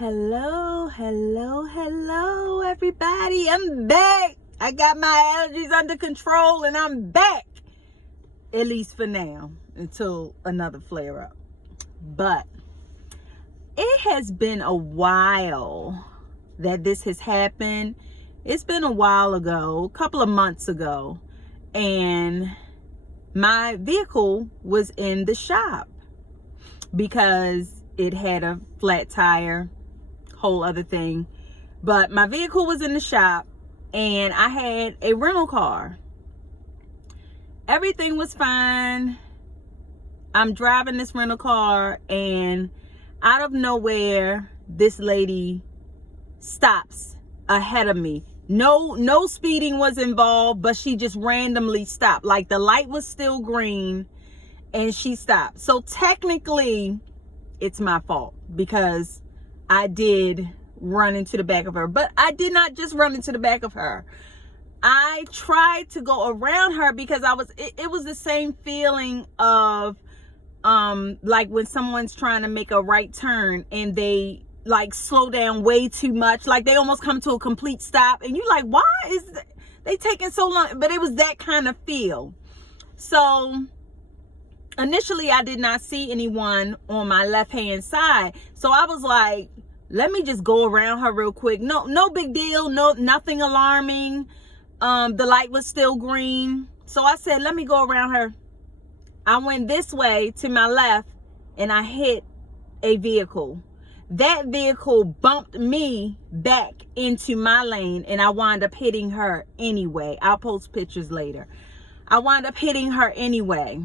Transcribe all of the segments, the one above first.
Hello, hello, hello, everybody. I'm back. I got my allergies under control and I'm back. At least for now, until another flare up. But it has been a while that this has happened. It's been a while ago, a couple of months ago, and my vehicle was in the shop because it had a flat tire, whole other thing. But my vehicle was in the shop and I had a rental car. Everything was fine. I'm driving this rental car and out of nowhere, this lady stops ahead of me. No speeding was involved, but she just randomly stopped. Like the light was still green and she stopped. So technically it's my fault because I did run into the back of her, but I did not just run into the back of her. I tried to go around her because it was the same feeling of like when someone's trying to make a right turn and they like slow down way too much, like they almost come to a complete stop and you like, why is they taking so long? But it was that kind of feel. So initially I did not see anyone on my left hand side, so I was like, let me just go around her real quick. No big deal, nothing alarming. The light was still green, so I said, let me go around her. I went this way to my left and I hit a vehicle. That vehicle bumped me back into my lane and I wound up hitting her anyway. I'll post pictures later. I wound up hitting her anyway.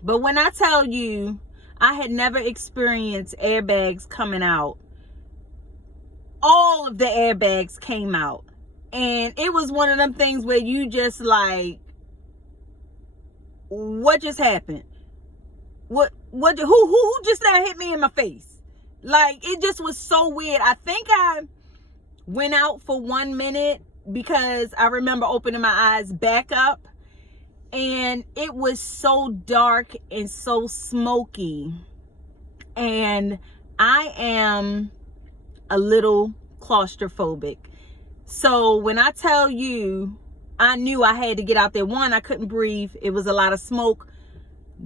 But when I tell you, I had never experienced airbags coming out. All of the airbags came out. And it was one of them things where you just like, what just happened? Who just now hit me in my face? Like, it just was so weird. I think I went out for 1 minute because I remember opening my eyes back up and it was so dark and so smoky. And I am a little claustrophobic. So when I tell you, I knew I had to get out there. One, I couldn't breathe. It was a lot of smoke,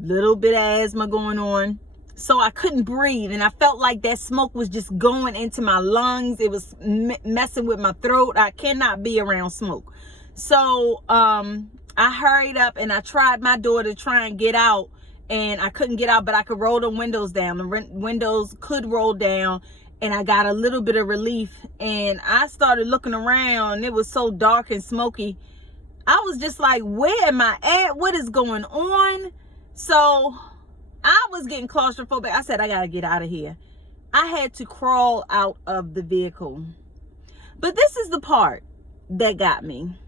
little bit of asthma going on. So I couldn't breathe. And I felt like that smoke was just going into my lungs. It was messing with my throat. I cannot be around smoke. So I hurried up and I tried my door to try and get out. And I couldn't get out, but I could roll the windows down. The windows could roll down. And I got a little bit of relief. And I started looking around. It was so dark and smoky. I was just like, where am I at? What is going on? So I was getting claustrophobic. I said, I gotta get out of here. I had to crawl out of the vehicle. But this is the part that got me.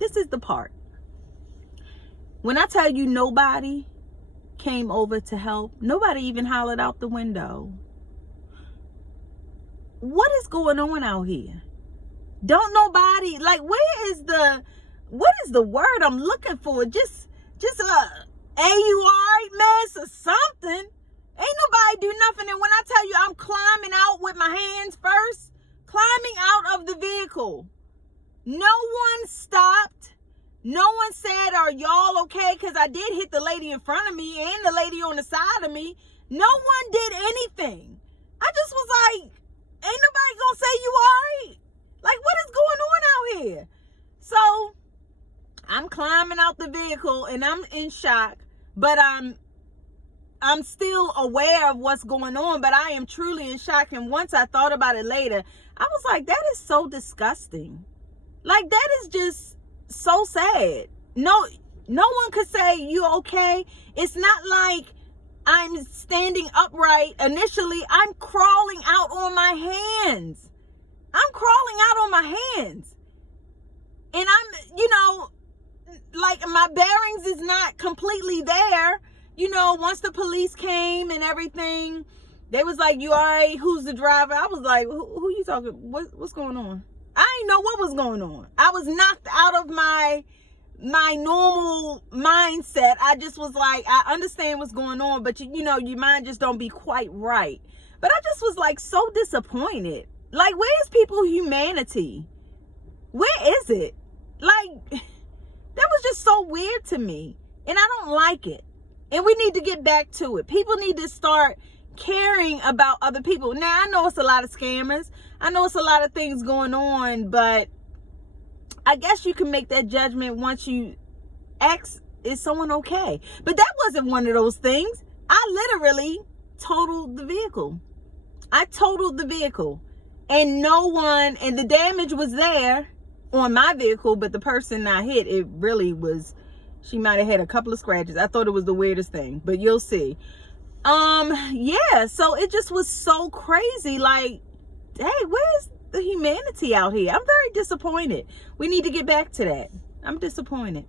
This is the part. When I tell you nobody came over to help, nobody even hollered out the window. What is going on out here? Don't nobody, like, what is the word I'm looking for? Just you alright, mess or something. Ain't nobody do nothing. And when I tell you I'm climbing out with my hands first, climbing out of the vehicle, no one stopped. No one said, are y'all okay? Because I did hit the lady in front of me and the lady on the side of me. No one did anything. I just was like, ain't nobody gonna say you alright? Like, what is going on out here? So I'm climbing out the vehicle and I'm in shock, but I'm still aware of what's going on, but I am truly in shock. And once I thought about it later, I was like, that is so disgusting. Like, that is just so sad. No one could say you okay. It's not like I'm standing upright. Initially, I'm crawling out on my hands. I'm crawling out on my hands. And I'm, like my bearings is not completely there. Once the police came and everything, they was like, you all right? Who's the driver? I was like, who you talking? What's going on? I didn't know what was going on. I was knocked out of my normal mindset. I just was like, I understand what's going on, but your mind just don't be quite right. But I just was like so disappointed. Like, where's people's humanity? Where is it? Like, that was just so weird to me. And I don't like it. And we need to get back to it. People need to start caring about other people. Now, I know it's a lot of scammers. I know it's a lot of things going on, but I guess you can make that judgment once you ask, is someone okay? But that wasn't one of those things. I literally totaled the vehicle. I totaled the vehicle. And no one, and the damage was there on my vehicle, but the person I hit, it really was, she might have had a couple of scratches. I thought it was the weirdest thing, but you'll see. Yeah, so it just was so crazy. Like, hey, where's the humanity out here? I'm very disappointed. We need to get back to that. I'm disappointed.